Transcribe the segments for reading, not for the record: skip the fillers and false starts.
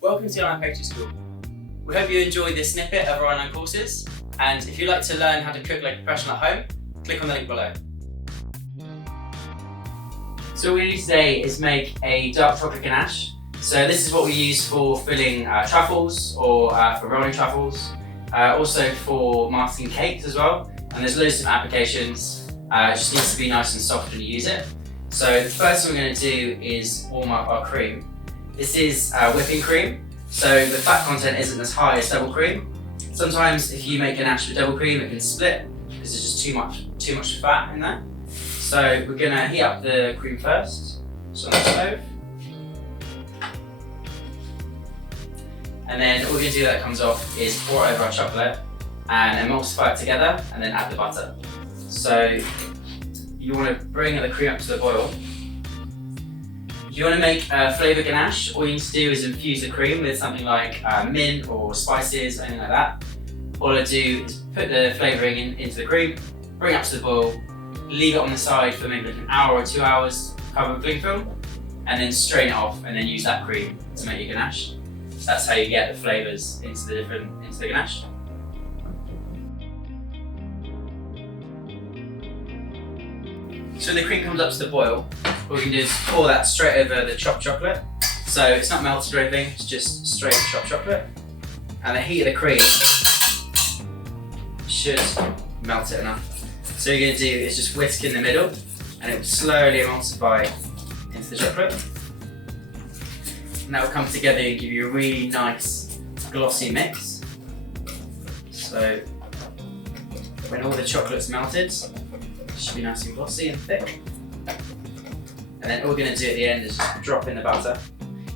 Welcome to Online Pastry School. We hope you enjoyed this snippet of our online courses, and if you'd like to learn how to cook like a professional at home, click on the link below. So what we're going to do today is make a dark chocolate ganache. So this is what we use for filling truffles or for rolling truffles, also for masking cakes as well, and there's loads of applications. It just needs to be nice and soft when you use it. So the first thing we're going to do is warm up our cream. This is whipping cream, so the fat content isn't as high as double cream. Sometimes if you make ganache with double cream, it can split because there's just too much fat in there. So we're going to heat up the cream first, just on the stove. And then all we're going to do that comes off is pour it over our chocolate and emulsify it together and then add the butter. So you want to bring the cream up to the boil. If you want to make a flavoured ganache, all you need to do is infuse the cream with something like mint or spices, anything like that. All I do is put the flavouring into the cream, bring it up to the boil, leave it on the side for maybe like an hour or 2 hours, cover with cling film, and then strain it off and then use that cream to make your ganache. So that's how you get the flavours into the ganache. So when the cream comes up to the boil, what we can do is pour that straight over the chopped chocolate. So it's not melted or anything, it's just straight chopped chocolate. And the heat of the cream should melt it enough. So what you're going to do is just whisk in the middle and it will slowly emulsify into the chocolate. And that will come together and give you a really nice glossy mix. So when all the chocolate's melted, it should be nice and glossy and thick. And then all we're going to do at the end is just drop in the butter.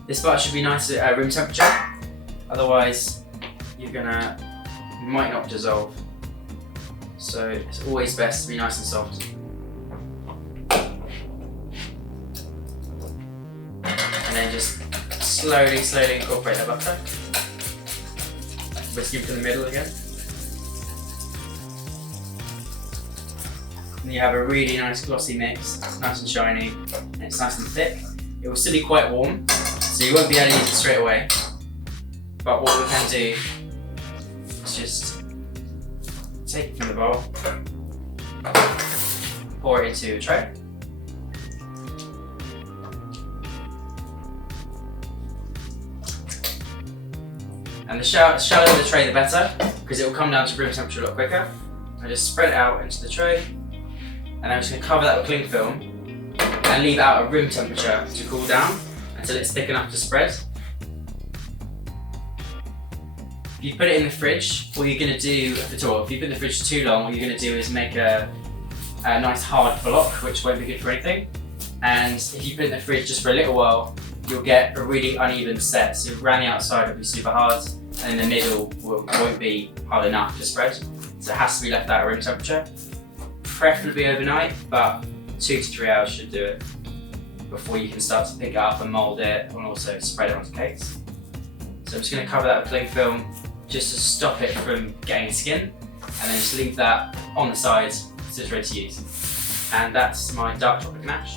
This butter should be nice at room temperature, otherwise it might not dissolve. So it's always best to be nice and soft. And then just slowly incorporate the butter. Whisk it to the middle again. And you have a really nice glossy mix. It's nice and shiny, and it's nice and thick. It will still be quite warm, so you won't be able to use it straight away. But what we can do is just take it from the bowl, pour it into a tray. And the shallower the tray the better, because it will come down to room temperature a lot quicker. I just spread it out into the tray. And I'm just going to cover that with cling film and leave it out at room temperature to cool down until it's thick enough to spread. If you put it in the fridge, all you're going to do, if you put it in the fridge too long, what you're going to do is make a nice hard block, which won't be good for anything. And if you put it in the fridge just for a little while, you'll get a really uneven set. So around the outside will be super hard, and in the middle won't be hard enough to spread. So it has to be left out at room temperature. Preferably overnight, but 2 to 3 hours should do it before you can start to pick it up and mould it and also spread it onto cakes. So I'm just going to cover that with cling film just to stop it from getting skin, and then just leave that on the side so it's ready to use. And that's my dark chocolate ganache.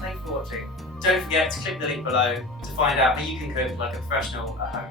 Thanks for watching. Don't forget to click the link below to find out how you can cook like a professional at home.